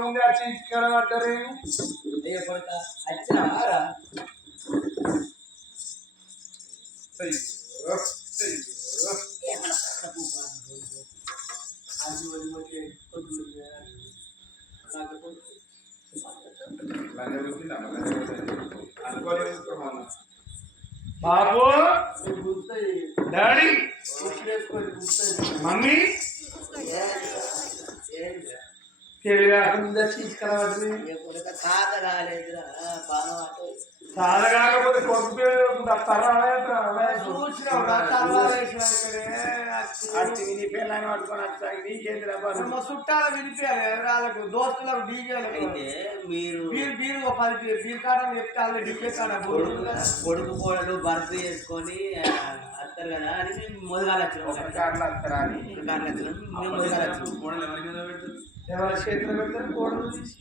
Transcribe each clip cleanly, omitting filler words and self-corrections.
ముందే వచ్చి ఇక్కడ పడ్డారేమో వచ్చినావారా బాబు డాడీ మమ్మీ సాధ కాకపోతే కొడుకు వినిపించాలని పట్టుకొని వచ్చాక చుట్టాల వినిపించాలి వాళ్ళకు దోస్తులకు డీజేలు మీరు బీరు 10 బీర్ కాడని చెప్తే డీజే కాడ కొడుకు కోడలు బర్ఫ్ చేసుకొని వస్తారు కదా అని మేము మొదగాలు వచ్చినాం కార్లు వస్తారా అని కార్లు వచ్చినాం మేము మొదగాలు వచ్చినాం కోడలు ఎవరి మీద పెడతారు ఎవరి చేతిలో పెడతారు కోడలు తీసి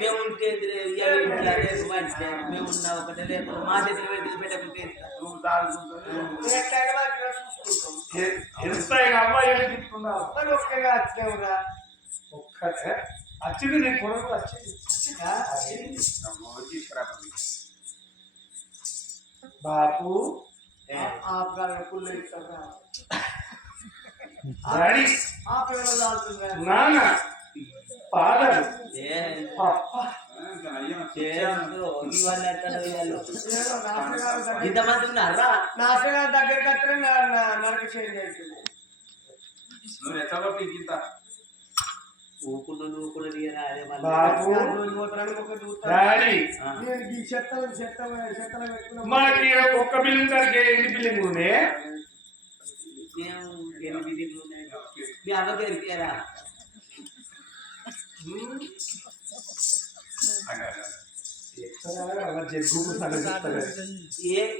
మేము ఉంటే మేము ఉన్న ఒకటే లేదు మా చేతిలో పెట్టి పెట్టకుంటే ఒక్కటే వచ్చింది నేను కొడుకు వచ్చింది బాపు నాన్న ఫాదర్ ఇంతమంది ఉన్నారా నాశనం దగ్గరికి వస్తే నరక చేంజ్ అవుతుంది నువ్వు ఎట్లా ఇంత మనకి ఒక్క బిల్లింగ్ గారికి ఎన్ని బిల్లింగ్ ఉన్నాయి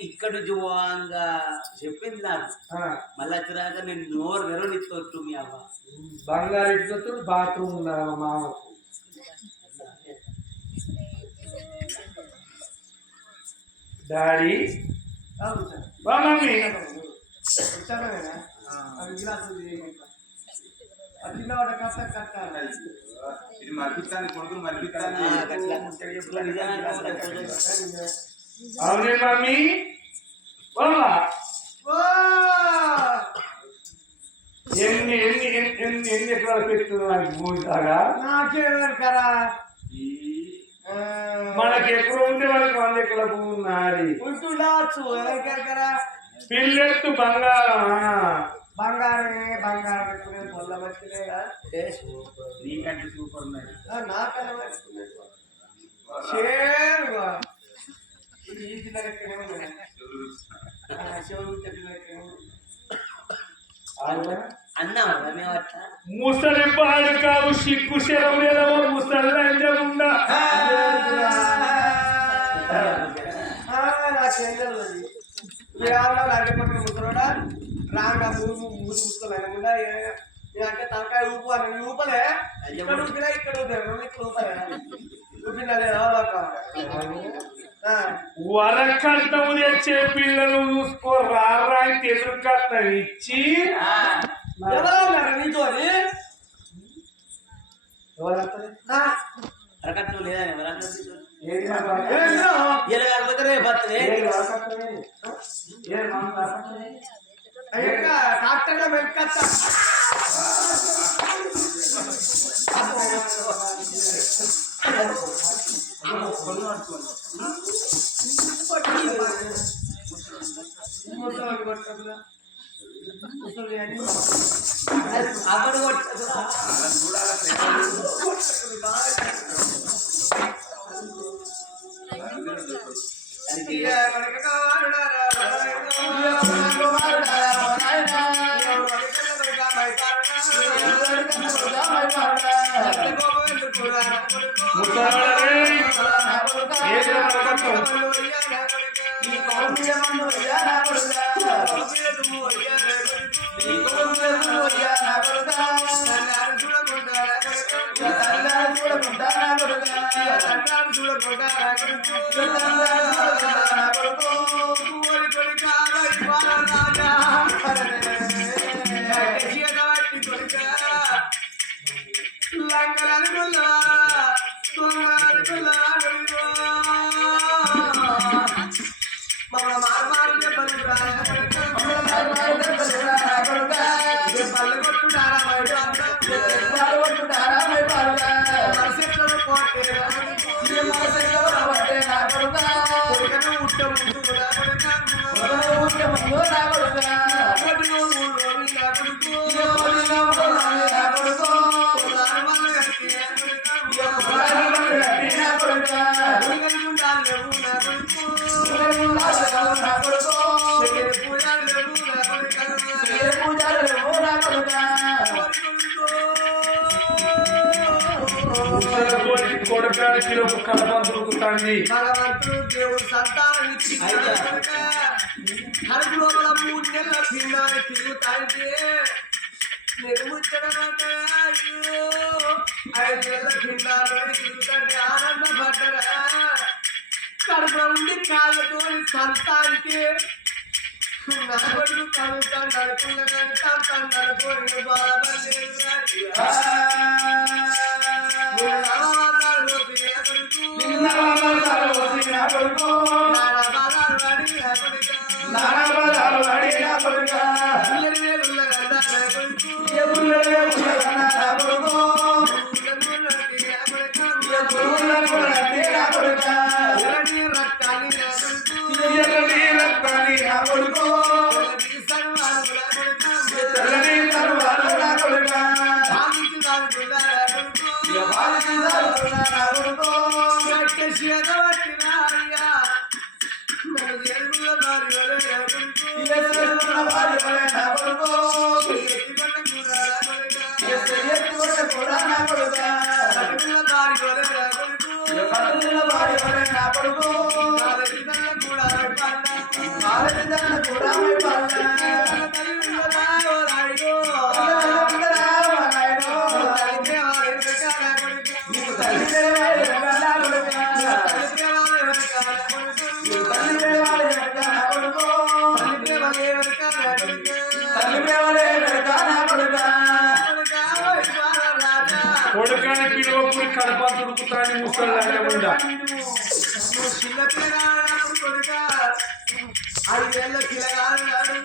ఇక్కడ జువాంగా చెప్పింది నాకు మళ్ళీ వచ్చినాక నేను నోరు వెరవనిస్తూ మీ అమ్మ బంగారు ఇట్లతో బాత్రూమ్ ఉన్నా మామకు డాడీ మమ్మీ ఇది మర్పిస్తాను కొడుకు మర్పిస్తాను అవునే మమ్మీ ఎన్ని ఎన్ని ఎన్ని ఎన్ని ఎకరాలు పెట్టుకున్నాను భూమిలాగా నాకేమరా మనకి ఎక్కడ ఉంటే వాళ్ళకి 100 ఎకరాల భూమి ఉన్నది ఉంటుండవచ్చు పిల్లెత్తు బంగారం బంగారమే బంగారం పెట్టుకునే పొల్ల మర్చిలేదా నీకంటే సూపర్ ఉన్నాయి నాకన్నా మర్చిపోయి ముసలి పాడు కావు సిక్కు శరం లేదవో ముసలి ఉందా ముసలోడా రాగా మూసుకోలేకుండా అంటే తలకాయ ఊపు అని ఊపలే ఇక్కడ ఊపినా ఇక్కడ ఊపలే వరకట్నం తెచ్చే పిల్లలు చూసుకో రారాకి ఎదురుకట్నం ఇచ్చి ఎవరన్నారు నీతో వరకట్నం లేదా కాకపోతే రేపు డాక్టర్ వెంకట కొడుకానికి ఒక కలపం దొరుకుతుంది. భగవంతుడు దేవుడు సంతానం ఇచ్చి కడుపు లోపల 3 నెలల తిన్నాను తిరుగుతాంటే నిర్ముచ్చడమంటే అయ్యో 5 నెలల తిన్నాను తిరుగుతాంటే ఆనందపడ్డరా కడుపు ఉండి కాళ్ళతో సంతానికి నా కొడుకు కలుగుతాను అనుకున్నా కానీ సంతాన్ని అనుకోని బాధపడలేదు కొడుకాని పిలువప్పుడు కడప దొరుకుతాని ముసలి ఉండా చిన్న పిల్లగాడు కొడుక 5 ఏళ్ళ పిల్లగాడు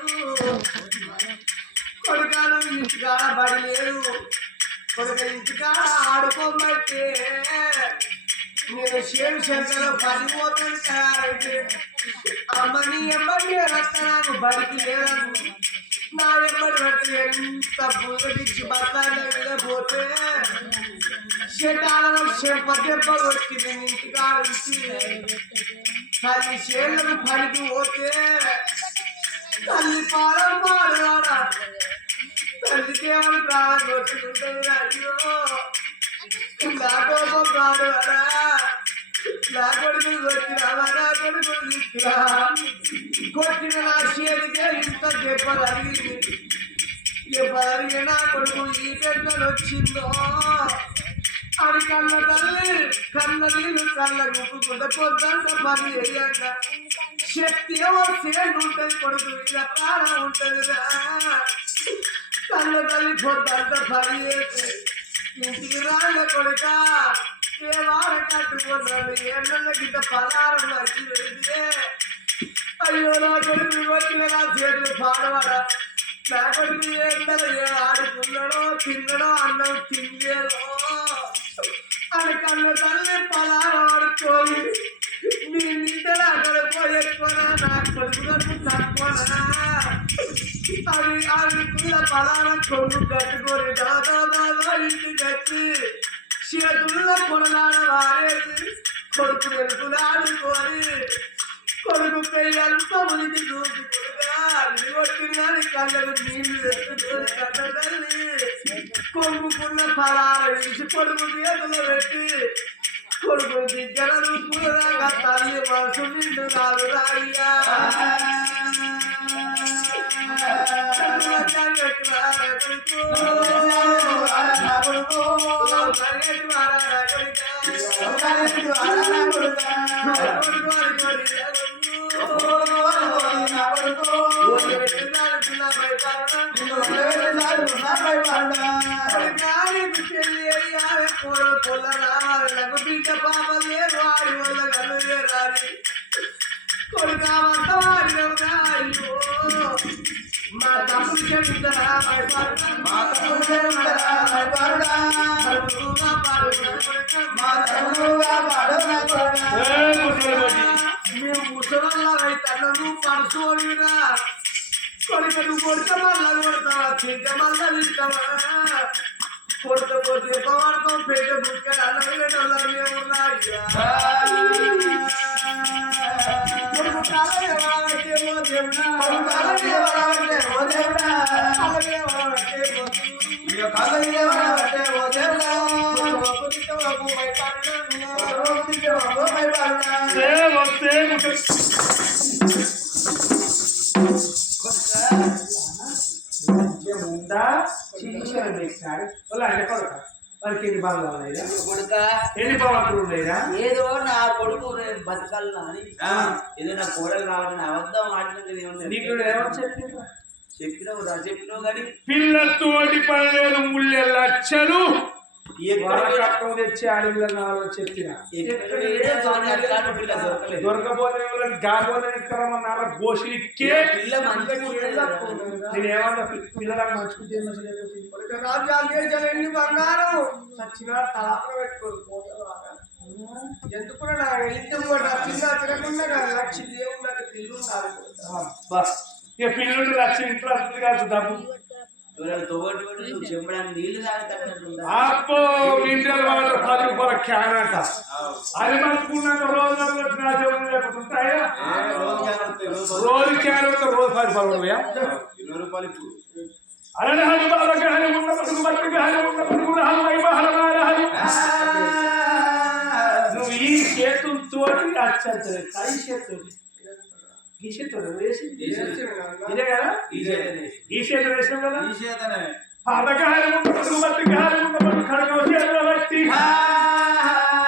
కొడుకాను ఇంటికాడ బడి లేదు కొడుక ఇంటికాడ ఆడుకోబట్టే నేను షేడు శంకలో పడిపోతాను తయారైతే అమ్మని ఎమ్మడి రక్త నాకు బడికి లేదను నా ఎమ్మడి రక్త ఎంత బుర్రడిచ్చి బతాడ పోతే చెట్టాలలో చెంప దెబ్బ వచ్చింది ఇంటికాడ నుంచి 10 చేళ్లకు పడికి పోతే తల్లి పాలం పాడువాడా తల్లికి ఏమైనా ప్రాణం కొట్టుకుంటుంది అయ్యో నా కోసం పాడువాడా నా కొడుకు కొట్టినావా నా కొడుకు తీసుకురా కొట్టిన నా చేతికే ఇంత దెబ్బ కలిగింది దెబ్బ కలిగి నా కొడుకు ఈ పెద్దలు వచ్చిందో అని కన్న తల్లి కన్న నీళ్ళు కళ్ళ గుప్పుకుంటే పొద్దంత పని వేయంగా శక్తి సేడు ఉంటుంది కొడుకు ఇలా ప్రాణం ఉంటుంది కన్న తల్లి పొద్దంత పని వేసి ఇంటికి రాళ్ళ కొడుక ఏ వాడ కట్టుకున్నాడు ఏళ్ళ గిట్ట పదారం వచ్చి వెళ్తే అయ్యో నా కొడుకు వచ్చిన నా చేతులు పాడవాడా నా కొడుకు ఎండలు ఏ ఆడుకున్నాడో తిన్నాడో అన్నం తిందేదో అని కన్న తల్లి పదారం ఆడుకోని నీ నింటలు అక్కడ పోయేసుకోనా నా కొడుకు తక్కువనా అది ఆడుకున్న పదారం కొడుకు కట్టుకొని దాదా ఇంటి కట్టి చేతుల్లో కొనలాడ వారేసి కొడుకు వెలుగులు ఆడుకొని కొడుకు పెళ్ళంతా మునికి దూకి కొడుకుని కళ్ళకు నీళ్లు తెచ్చుకొని కన్న తల్లి కొడుకున్న ఫలాలు విడిచి కొడుకు చేతులు పెట్టి కొడుకు దగ్గర చూడగా తల్లి మనసు నిండు రాదు రాయ్యా పొలకు బిడ్డ పాప లేదు వాడి వల్ల కళ్ళు రాని కొడుకా మా తమ్ముడు చెబుతారా మేము ముసలల్లా రైతన్నము పడుకోనిరా కొడుకు నువ్వు కొడితే మళ్ళీ కొడతావా తింటే మళ్ళీ తింటావా కొడుకు కొద్ది పడతాం పెద్ద బుక్క అన్నయ్య వాళ్ళకి ఎన్ని బాధలు ఉన్నాయిరా కొడుక ఎన్ని భగవంతులు ఉన్నాయిరా ఏదో నా కొడుకు బతకాలని అని ఏదో నా కోడలు రావాలని అబద్ధం ఆడినది నీకు ఏమని చెప్పిండ్రా చెప్పినావు కానీ పిల్లతోటి పడలేదు ముళ్ళె లక్షలు కట్టం తెచ్చి అడవిలో కావాలని చెప్పిన దొరకపోతే గాబోదనిస్తారమన్నారా గోషికే పిల్ల మంచిగా నేను ఏమన్నా పిల్లలకు మంచుకుంటే రాజ్యాలు దేశాలు ఎన్ని బంగారం సచ్చినా తలాపన పెట్టుకోరు ఎందుకు నా ఇద్దరు కూడా చిన్న తిరగకుండా లక్ష దేవుళ్ళకి పిల్లు ఇక పిల్లలు లక్ష ఇంట్లో వస్తుంది కాదు డబ్బు చెప్పడానికి నీళ్లు అప్పో ఇంటర్ వాళ్ళ 10 రూపాయల క్యాన్ అంట అది మనకున్నాక రోజు లేకపోతుంటాయా రోజు క్యాన్ రోజు 10 రూపాయలు అలానే హరి బాలకి హరి ఉన్నప్పుడు మట్టికి హరి ఉన్నప్పుడు నువ్వు ఈ చేతులతో అచ్చంటే కై చేతులు ఈ చేతులు వేసి ఇదే కదా ఈ చేతులు వేసినాం కదా పాదకాయ ఉన్నప్పుడు మట్టికి హరి ఉన్నప్పుడు కడగ చేతులు బట్టి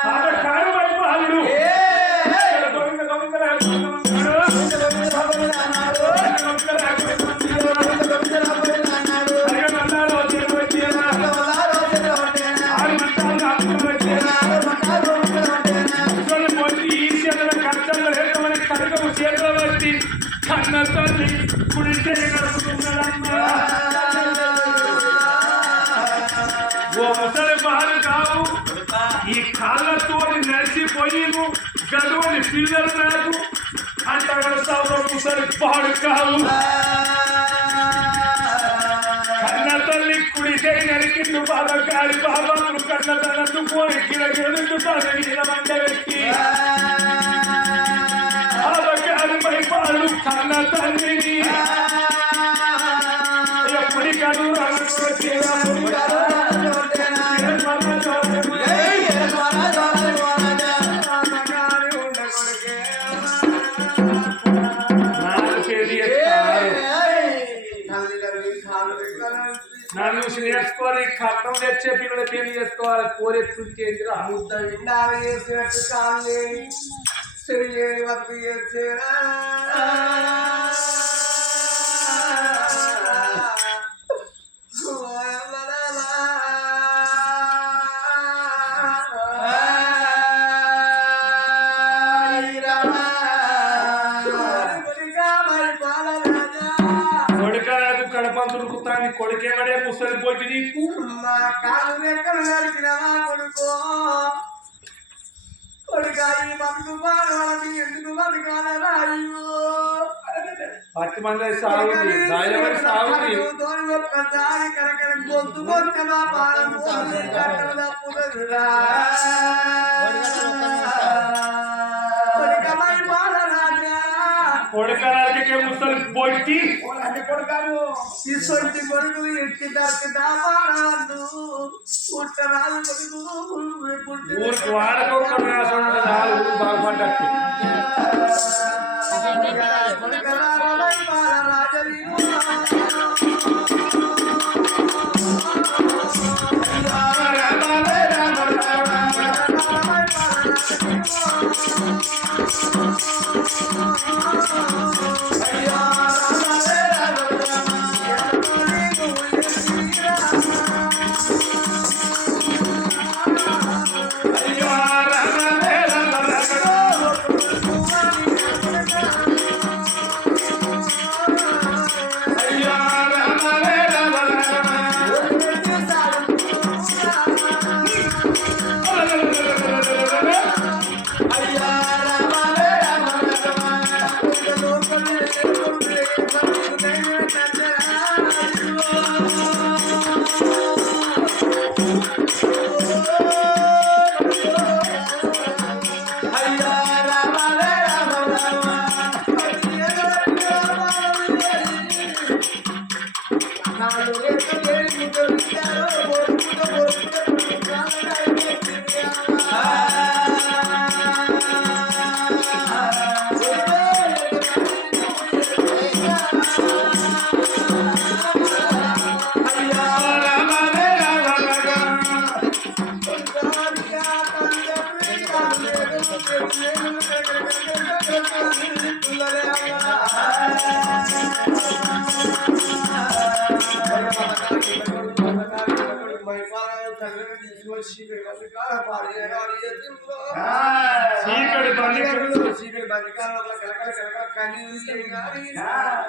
పాదకాయ వైపు కన్న తల్లి కుడితే నడుపుతున్నాడమ్మా ఓ ముసలి బాలు కావు ఈ కాళ్ళతో నడిచిపోయి గడువుని పిల్లలు నాకు అంటగడతావు ముసలి పాడు కావు కన్న తల్లి కుడితే నరికిండు బాబా గారి బాబాను కన్న తనకు పోయి గిరగిరమంట వ్యక్తి పాడు కన్న తల్లిని ఎప్పటి కడు నన్ను నేర్చుకోవాలి కట్నం తెచ్చే పిల్లలు పెళ్లి చేసుకోవాలి కోరెత్తుంటేందిరా ముద్ద విండాలు చేసినట్టు కాళ్ళు చెయ్యేది వరకు చేసేరా కొడుకలకు కడపంతుడుకుతాన్ని కొడుకేమడే ముసలి పోటీ నీకు మా కాళ్ళు ఎక్కడ నడిపినవా కొడుకో కొడుకాయి బతుకు బాధి ఎందుకు బతకాలరా అయ్యో పత్తి మంది సాగుంది దాని సాగుంది తోని ఒక్కసారి కనకన గొంతు కొత్తగా పాలం కొడుకమై బాల రాజా కొడుకరాలకే ముసలి పొట్టి అన్ని కొడుకాను ఇసొంటి కొడుకులు ఎట్టి దాటి దాపాడు పుట్టరాదు కొడుకు ఊరికి వాడకొక్క రాసుంటే చాలు ఊరు బాగుపడ్డట్టు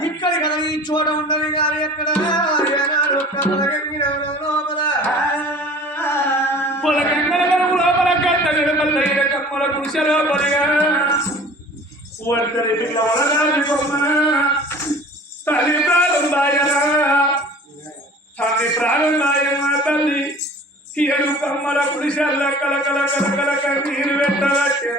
ఇక్కడ కదా ఈ చోట ఉండదు కానీ ఎక్కడ లోపల గడ్డ కమ్మల కుడిసెలో పడిగా ఒంటరి పిల్ల తల్లి ప్రాణం దాయనా తల్లి ప్రాణం దాయనా తల్లి ఏడు కమ్మల కుడిసెల్ల కలకల కలకల కన్నీరు పెట్టవచ్చు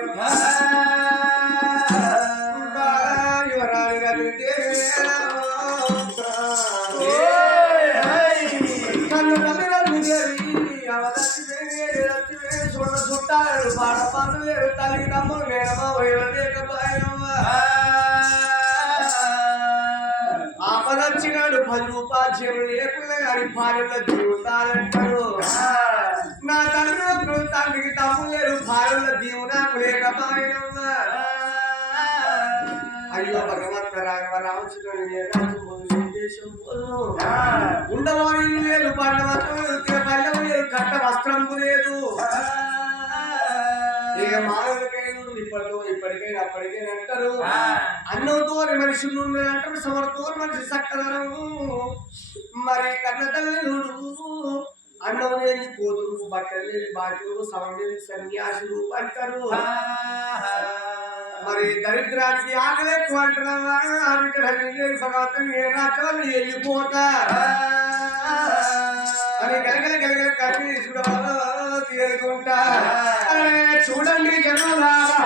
తల్లికి తమ్ముడు వేరమా ఆపదచ్చినాడు 10 రూపాయలు లేకుండా కానీ భార్యలో జీవితాలంటాడు నా తండ్రి తండ్రికి తమ్ముడు లేరు భార్యలో జీవనాకు లేకపోయినమ్మా అయ్యో భగవంత రాఘవ రామచంద్రుడు ఉండవారి లేదు పల్లెం లేదు కట్ట వస్త్రం లేదు ఇక మానవులకైనా ఇప్పటికైనా అప్పటికైనా అంటారు అన్నంతో మనుషులు అంటారు సమర్థతో మనిషి చక్కదనము మరి కన్న తల్లిడు అన్నం లేని కోతులు బట్టలు లేని బాధ్యులు సమం లేని సన్యాసులు అంటారు మరి దరిద్రానికి ఆకలి ఎక్కువ అంటున్నారు భగవంతుని ఏ రాజ్యాలు వెళ్ళిపోతా అని గలగల కవి తీరుకుంటా చూడండి జనాలారా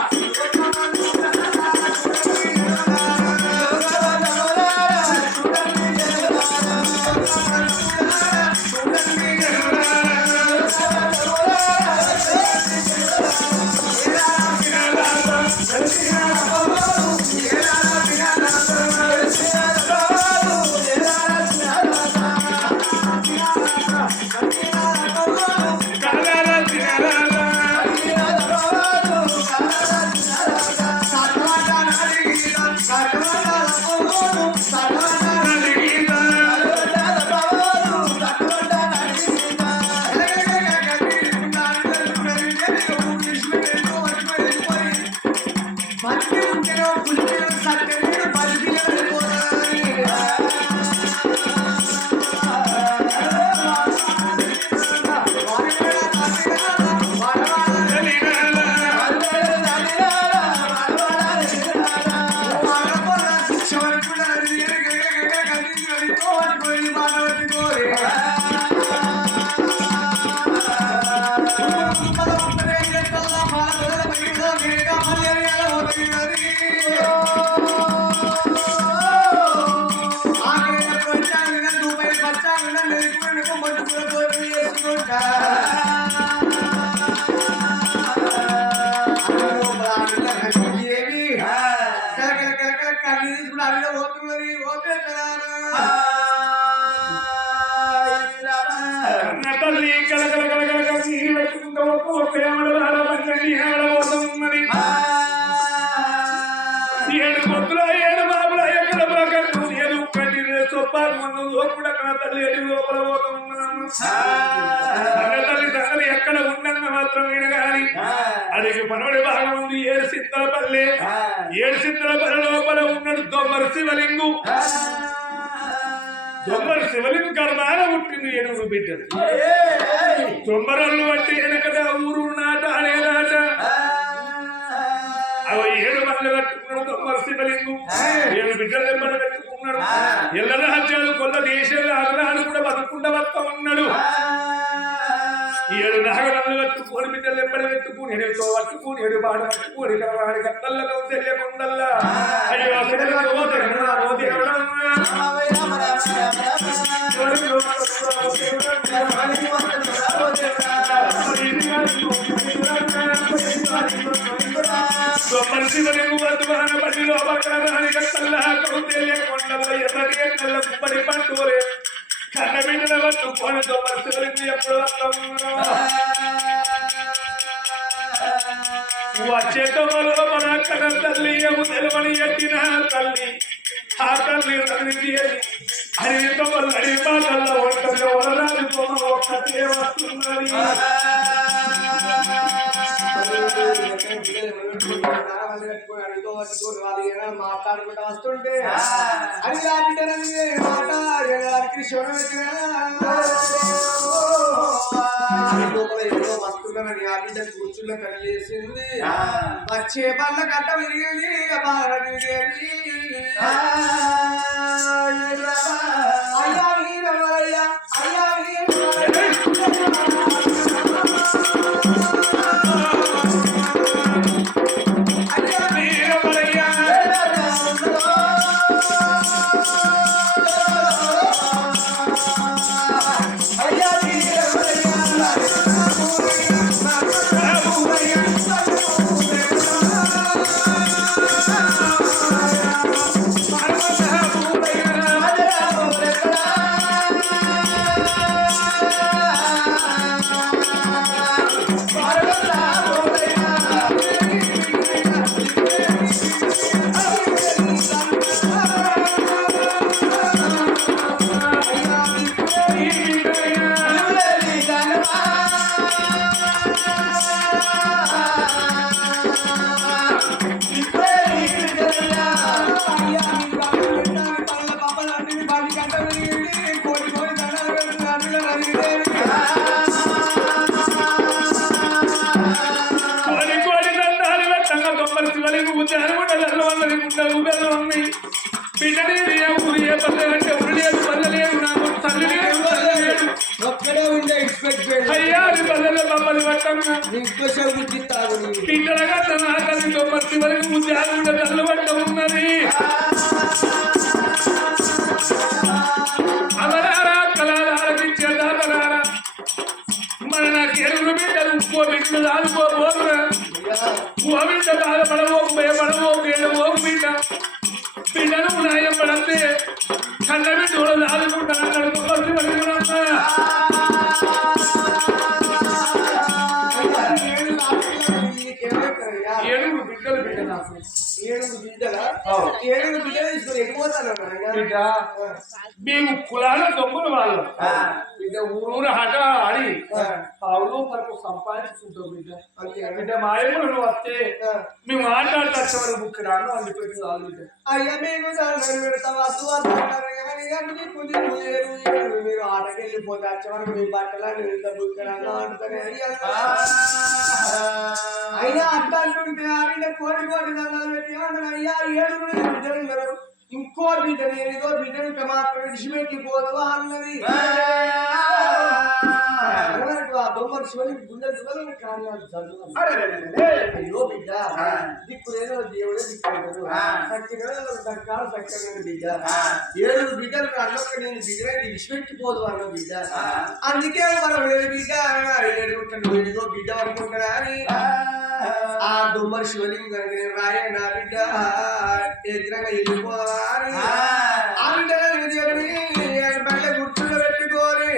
తల్లి కలకల కలకల నీరు పెట్టుకుంటూ ఒక్క ఏమడలాడ పన్నెండు ఏమడబోతున్నది ఏడు పొత్తుల ఏడు బాబుల ఎక్కడ బాకట్టు ఏడు కట్టి చొప్పాకు మనం లోపల తల్లి ఎడు లోపల పోతున్నాము తల్లి తల్లి ఎక్కడ ఉండన్న మాత్రం వినగాని అడిగి పనుడి భాగం ఉంది ఏడు సిద్ధల పల్లె ఏడు సిద్ధల పల్లె లోపల ఉన్నాడు దొమ్మరు శివలింగు దొమ్మరు శివలింగు కర్మాన పుట్టింది ఏడుగురు బిడ్డలు దొమ్మరళ్ళు బట్టి వెనకట ఊరు నాట అనేదాట అవి ఏడు బండ్లు కట్టుకున్నాడు దొమ్మరు శివలింగు ఏడు బిడ్డలు దెబ్బలు పెట్టుకున్నాడు ఎల్ల రాజ్యాలు కొల్ల దేశాలు అగ్రహాలు కూడా బతుకుండా వస్తా ఉన్నాడు ఏడు నాగరాలు కట్టుకొని బిడ్డలు ఎప్పటి పెట్టుకుని ఏడుతో పట్టుకుని ఏడు బాడ పట్టుకుని వాడి కట్టల్లో తెలియకుండల్లా అయ్యో శివలింగు వర్ధమాన పల్లిలో పక్కరాని కట్టల్లా తెలియకుండల్లా ఎర్రటి కట్టల్ల కుప్పడి పండుగలే కన్న బిడ్డల పట్టుకొని శివలింగు ఎప్పుడు వచ్చేటమలో మన కన్న తల్లి ఏమో తెలవని ఎట్టిన తల్లి ఆ తల్లి అడిగితో అడిగి మాటల్లో ఒక్కటి వదలాలి ఒక్కటే వస్తున్నది మాట్లాడుకుంటా వస్తుంటే అది మాట కృష్ణుడు ఏదో వస్తున్నానని ఆ బిడ్డ కూర్చున్న కలిగేసింది వచ్చే పళ్ళ కట్ట విరిగింది బాగా విరిగేది అయ్యా వీరమయ్యా అయ్యా మన నాకు ఎరువులు బిడ్డలు ఉప్పు బిడ్డలు ఆడుకోబోతున్నా బిడ్డ బాధపడబోకు భయపడబోకు ఏడబోకు బిడ్డ బిడ్డను నాయం పడితే కన్న బిడ్డ కూడా ఆడుకుంటాను అక్కడికి వచ్చి పడుకున్నా ఏడుగురు బిడ్డలు బిడ్డ నాకు ఏడుగురు బిడ్డలు తీసుకుని వెళ్ళిపోతాను బిడ్డ మేము కులాల దొంగలు వాళ్ళు బిడ్డ ఊరూరు హఠ ఆడి పావులు వరకు సంపాదించుకుంటావు బిడ్డ బిడ్డ మాయములు నువ్వు వస్తే మేము మాట్లాడితే వచ్చేవారు బుక్ రాను అండి పెట్టి చాలు బిడ్డ అయ్యా మేము మీరు ఆటకి వెళ్ళిపోతే వచ్చేవారు మీ బట్టలు బుక్ రాను అంటారే అయినా అట్ట అంటుంటే ఆవిడ కోడి కోడి దండాలు పెట్టి అయ్యా ఏడుగురు బిడ్డలు ఉన్నారు ఇంకో బిడ్డని ఏదో బిడ్డని మాత్రం విడిచిపెట్టిపోదు అన్నది బొమ్మలు శివలింగి గుండెలు కార్యాలు అయ్యో బిడ్డ దిక్కులేదో దేవుడే దిక్కు సక్కాల సక్కగా బిడ్డ ఏడుగురు బిడ్డలు అన్నొక్క నేను బిడ్డని విడిచిపెట్టిపోదు అన్న బిడ్డ అందుకే మనం బిడ్డ ఏదో బిడ్డ అనుకుంటారా అని ఆ దొమ్మరి శివలింగి రాయ నా బిడ్డ ఎదురంగా వెళ్ళిపోదా అని ఆ బిడ్డ దేవుని బయట గుర్తులు పెట్టుకోని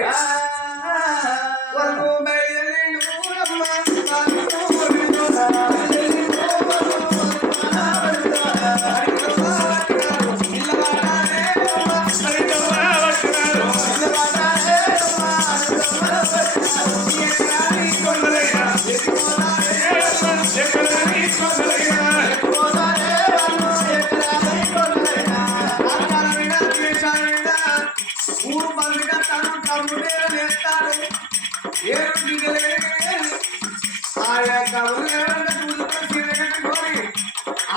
ఆయా కవులు కట్టుకొని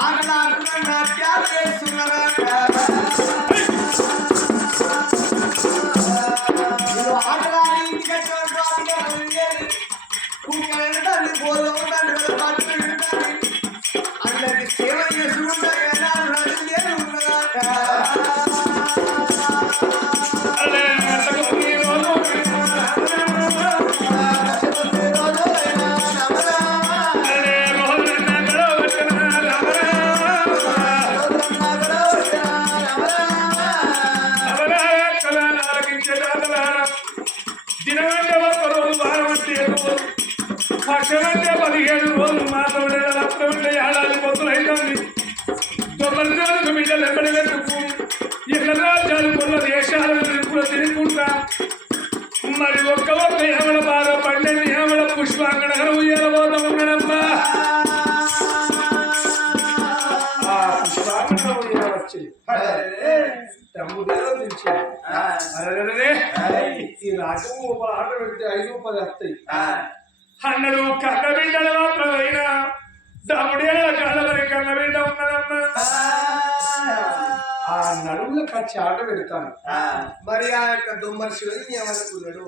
ఆటలాడుతున్న నాట్యాలు చేస్తున్నారట ఆటలాడి ఇంటికి తల్లి బోధ అందరికి సేవ చేసుకుంటారు పక్షమంటే 17 రోజులు మాత్రమే రక్తమంటే ఏడాది పొద్దులైందండి 9 రోజులు బిడ్డలు ఎక్కడ పెట్టుకు ఇళ్ళ రాజ్యాలు కొన్న దేశాలను తిరుగుకుంటా మరి ఒక్క ఎవడ బాధ పండండి ఎవడ పుష్పాంగణ ఉయ్యలబోత ఉన్నాడమ్మా పుష్పాంగణ ఉయ్యాల వచ్చింది ఈ రాజ్యం ఆట పెడితే 5 10 వస్తాయి అన్నలు కన్న బిడ్డలు మాత్రమైనా తమ్ముడేళ్ళ కళ్ళ కన్న బిడ్డ ఉన్నదమ్మా ఆ నడుముల కచ్చి ఆట పెడతాను మరి ఆ యొక్క దుమ్మర్ శివుని ఏమనుకున్నాడు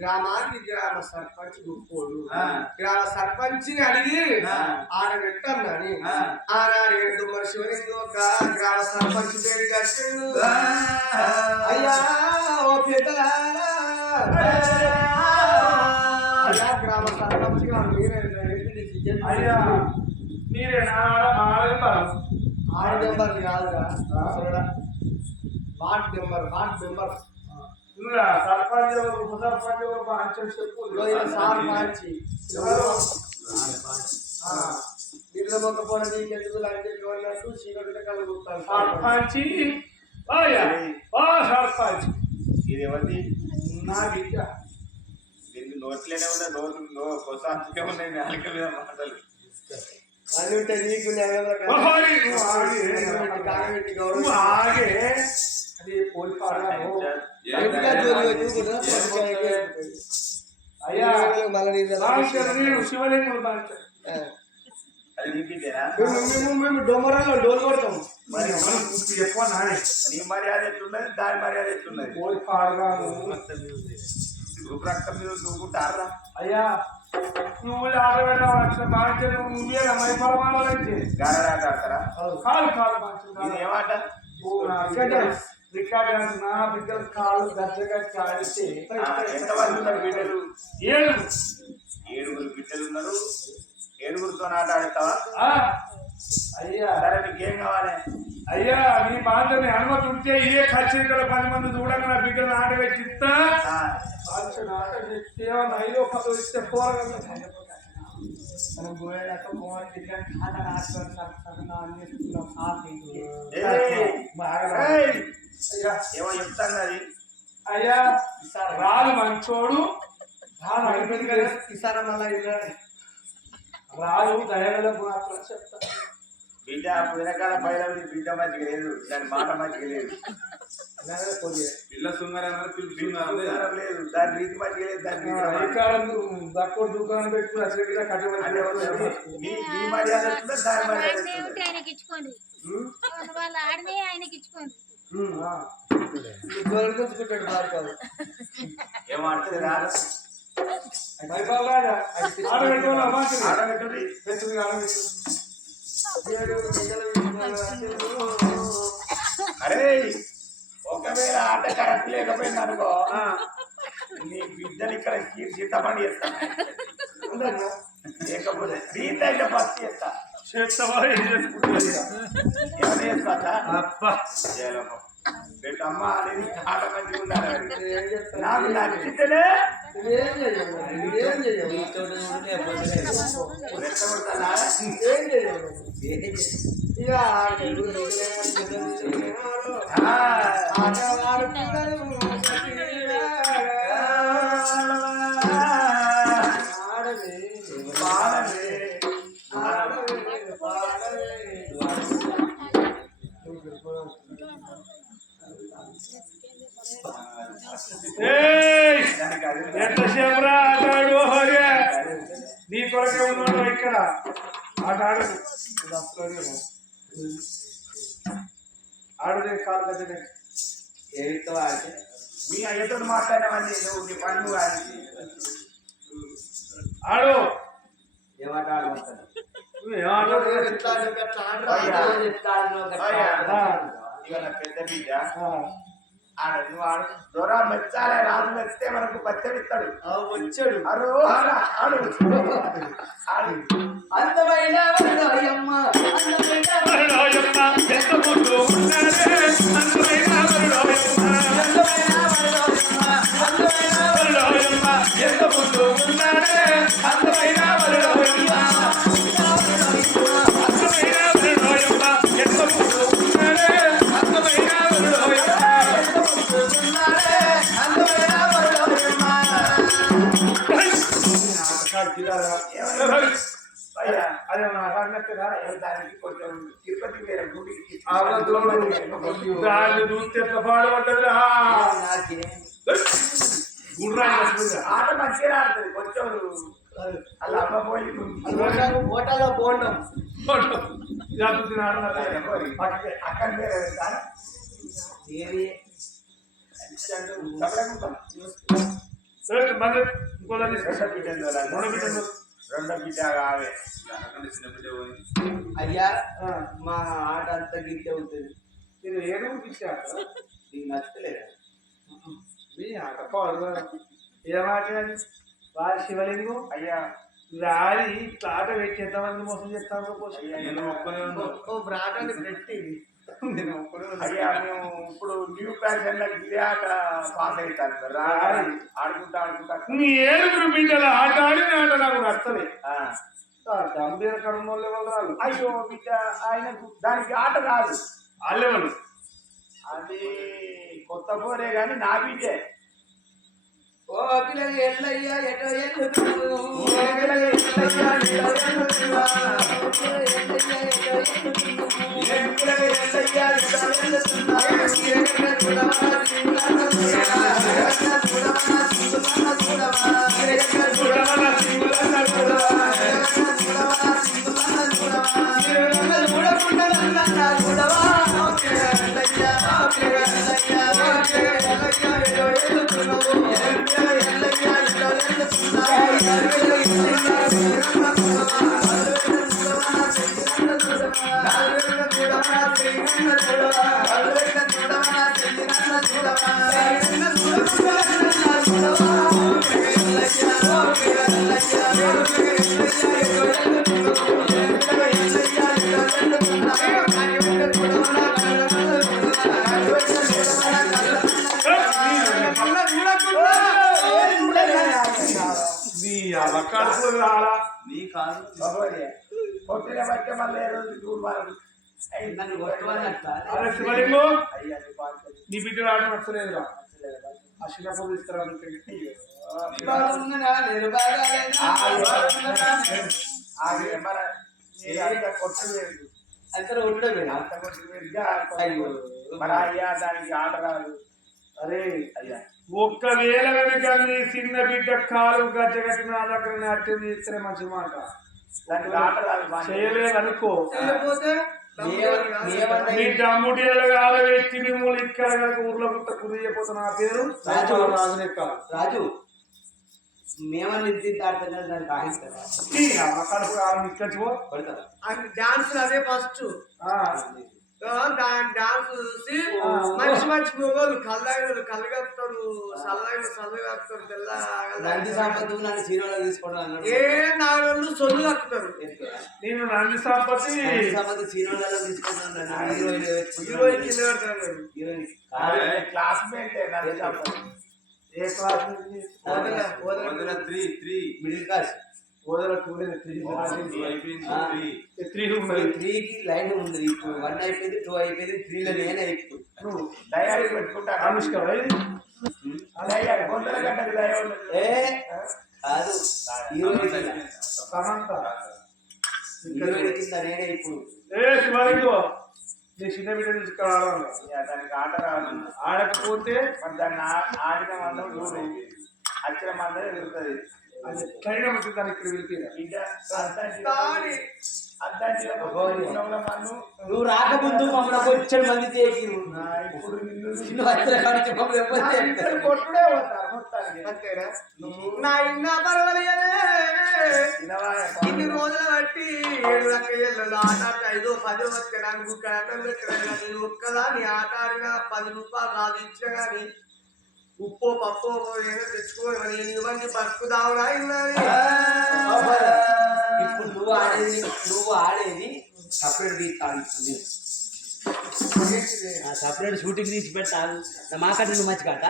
గ్రామానికి గ్రామ సర్పంచ్ గొప్పోడు గ్రామ సర్పంచ్ అడిగి ఆడబెట్టన్నాని ఆనాడు దుమ్మర్ శివుని ఒక గ్రామ సర్పంచ్ పేరు కట్టిండు అయ్యా ఓ పెద్దలా గ్రామ సర్పంచ్ అయ్యా మీరేనా 6 మెంబర్ కాదురా వార్డ్ మెంబర్ సర్పంచ్ ఉప సర్పంచ్ అంచెలు చెప్పు సార్ మార్చి ఇళ్ళ మొక్క పోన ఎందుకు లాంటి చీకటి కలుగుతాను సర్పంచి సర్పంచ్ ఇది ఎవరిది నా బిడ్డ దీన్ని నోట్లోనే ఉన్నా నోట్లే ఉన్నాయి నాలుక మీద మాటలు అని ఉంటే నీకు ఆగే అది అయ్యా శివలింగుడు అది నింపితేనా మేము డొమరాలో డోలు కొడతాం మరి ఎక్కువ నాని నీ మర్యాద ఎట్లున్నది దాని మర్యాద ఎట్లున్నది కోడి పాడుగా రూపరక్తం మీద చూకుంటారా అయ్యా నువ్వు ఆడబెట్టాల్సిన బాధ్యత నువ్వే మైపరమాలంటే గారాట ఆడతారా కాలు ఇది ఏమాట రికార్డ్ నా బిడ్డలు కాళ్ళు గచ్చగా ఆడితే ఎంతమంది ఉన్నారు బిడ్డలు 7 బిడ్డలు ఉన్నారు 7గురితో ఆట ఆడతావా అయ్యా సరే నీకేం కావాలి అయ్యా నీ బాధ్యత అనుమతి ఉంటే ఇదే ఖర్చు 10 మంది చూడగా నా బిడ్డలు ఆడబెట్టిస్తా ఐదో 10 ఇస్తే ఏమో చెప్తాను అది అయ్యా రాదు మంచోడు ఇసారా మళ్ళీ రాదు దయగల మాత్రం చెప్తా బిడ్డ వెనకాల పైన బిడ్డ మంచిగా లేదు దాని మాట మంచిగా లేదు పిల్ల సుందరం లేదు దాని రీతి మంచిగా లేదు దాని దక్కువ దుకాణం పెట్టుకుని అసలు కట్టబడి నీ మర్యాద ఎట్లుందో దాని మర్యాద ఎట్లుందో. ఆయనకి ఇచ్చుకోండి వాళ్ళ ఆడనే ఆయనకి ఇచ్చుకోండి గొలుచుకుంటాడు బాగా ఏమంటది రాదు ఆడబెట్టుది అరే ఒకవేళ ఆట కరెక్ట్ లేకపోయింది అనుకో నీ బిడ్డని ఇక్కడ సిద్ధపడి చేస్తాను లేకపోతే దీంట్లో అయితే ఫస్ట్ చేస్తా ఏమైనా చేస్తా పెట్టమ్మా అనేది ఆట మంచిగా ఉండాలి నాకు నచ్చితేనే రెచ్చగొడతానా ఎంతసేపు రా ఆటాడు నీ కొరకే ఉన్నాడు ఇక్కడ ఆట ఆడదు ఆడదే కాలు కట్టనే ఏమితో ఆడితే మీ అయ్యతో మాట్లాడినామని నువ్వు నీ పన్ను కానీ ఆడు ఏమాట ఆడమంటారు ఇవాళ పెద్ద బిడ్డ ఆడ నువ్వు ఆడు దొర మెచ్చాలే రాజు మెచ్చితే మనకు పచ్చడిస్తాడు వచ్చాడు అరు ఆడు ఆడు అందమైన వరదాయమ్మ వరదాయమ్మ ఎంత ముద్దు ఉన్నాడే అందమైన వరదాయమ్మ వరదాయమ్మ ఎంత ముద్దు ఉన్నాడే అందమైన వరదాయమ్మ అందమైన వరదాయమ్మ ఎంత ముద్దు ఉన్నాడే అందమైన వరదాయమ్మ అదే అన్నట్టుగా దానికి కొంచెం తిరుపతి వేరే గుడికి దాన్ని చూస్తే ఎట్లా పాడబడ్డదిరా ఆట మంచిగా ఆడుతుంది కొంచెం అలా అమ్మపోయి ఓటాలో పోవడం అక్కడ వేరే ఏది రెండో బిడ్డ కావే చిన్న బిడ్డ పోయి అయ్యా మా ఆట అంతా గిట్టే ఉంటుంది మీరు ఏడుగు ఇచ్చారు నీకు నచ్చలేదు మీ ఆట పాడు ఏమాట వారి శివలింగం అయ్యా రారి ఆట పెట్టి ఎంతమంది మోసం చేస్తాను నేను ఒక్కనే ఉన్నా బ్రాటాన్ని పెట్టి అయ్యా మేము ఇప్పుడు న్యూ ఫ్యాషన్ లో ఇదే ఆట పాస్ అవుతాను ఆడుకుంటా నీ ఏడుగురు బిడ్డల ఆట ఆడిన ఆట నాకు నచ్చలే గంభీర కర్మోళ్ళు ఎవరు రాదు అయ్యో బిడ్డ ఆయనకు దానికి ఆట రాదు వాళ్ళెవరు అది కొత్త పోరే గాని నా బిడ్డే ఓ పిల్లలు ఎల్లయ్యా ఎటో ఎల్లుతున్నావు కడుపులు రాలా నీ కాదు కొట్టిన బట్టే మళ్ళీ రోజు దూరం నన్ను కొట్టమన్నట్ట అరే శివలింగం అయ్యా నీ బిడ్డలు ఆట నచ్చలేదురా ఆ చిన్నప్పుడు తీసుకురా కొట్టలేదు అందరూ ఉండడం అంత కొట్టిగా మరి అయ్యా దానికి ఆట రాదు అరే అయ్యా ఒక్కవేళ కనుక నీ చిన్న బిడ్డ కాలు గచ్చగట్టి నా దగ్గర నాట్యం చేస్తే మంచి మాట దానికి ఆట రాదు చేయలేదు అనుకో ఏమన్నా నీ డమ్ముడియలు కాదు వ్యక్తి మిమ్మల్ని ఇక్కడ కనుక ఊర్లో పుట్ట కుదిరిపోతే నా పేరు రాజు. రాజునే కాదు రాజు మేమన్నా ఇంటి ఆడుతున్నా దానికి ఆగిస్తారా కడుపు కాదు ఇక్కడ కొడతారా డాన్స్ అదే ఫస్ట్ డాన్స్ చూసి మంచి మంచి మొగోళ్ళు కళ్ళాడు కళ్ళు కప్పుతాడు సల్లగా కప్పుతాడు నంది సంపద నన్ను చీరలో తీసుకోవడం అన్నాడు ఏ నాగళ్ళు సొల్లు కప్పుతారు నేను నంది సంపత్తి నంది సంపద చీరలలో తీసుకుంటున్నాను హీరోయిన్ కింద పెడతాడు హీరోయిన్ క్లాస్మేట్ ఏ క్లాస్ మిడిల్ క్లాస్ త్రీ త్రీకి లైన్ ఉంది ఇప్పుడు 1 అయిపోయింది 2 అయిపోయింది 3లో నేనే ఇప్పుడు డయారీ పెట్టుకుంటా అనుష్క డయారీ కొందర గంటకు డయారీ ఏ కాదు హీరోయిన్ సమంత కింద నేనే ఇప్పుడు ఏ శివలింగో నీ చిన్న బిడ్డ తీసుకురావాలి దానికి ఆట రాదు ఆడకపోతే మరి దాన్ని ఆడిన మందం చూడు అచ్చిన మందం ఎదురుతుంది అది ఎట్లయినా ఉంటుంది దాన్ని ఇక్కడ వెళ్ళిపోయినా ఇంకా తాడి. నువ్వు రాకముందు మమ్మల్ని వచ్చాడు మంది చేసిరు ఇప్పుడు నిన్ను నువ్వు వచ్చిన కాబట్టి మమ్మల్ని ఎప్పుడు ఇద్దరు కొట్టుడే పోతారు మొత్తానికి. అంతేనా? నా ఇన్న పర్వాలేదే. ఇన్ని రోజులు బట్టి 7 లక్షల ఆట 5 10 వస్తే నాకు కరణం పెట్టిన నేను ఒక్కదాన్ని ఆట ఆడిన 10 రూపాయలు రాదు ఇచ్చా కానీ ఉప్పు పప్పు ఏదో తెచ్చుకోని మరి 8 మంది బతుకుదావునా ఇన్నది. ఇప్పుడు నువ్వు ఆడేది సపరేట్ తీసి సపరేట్ షూటింగ్ తీసి పెట్టాలి మాకంటే నువ్వు మంచి కట్ట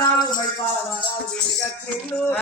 రాదు మరి పాల రాదు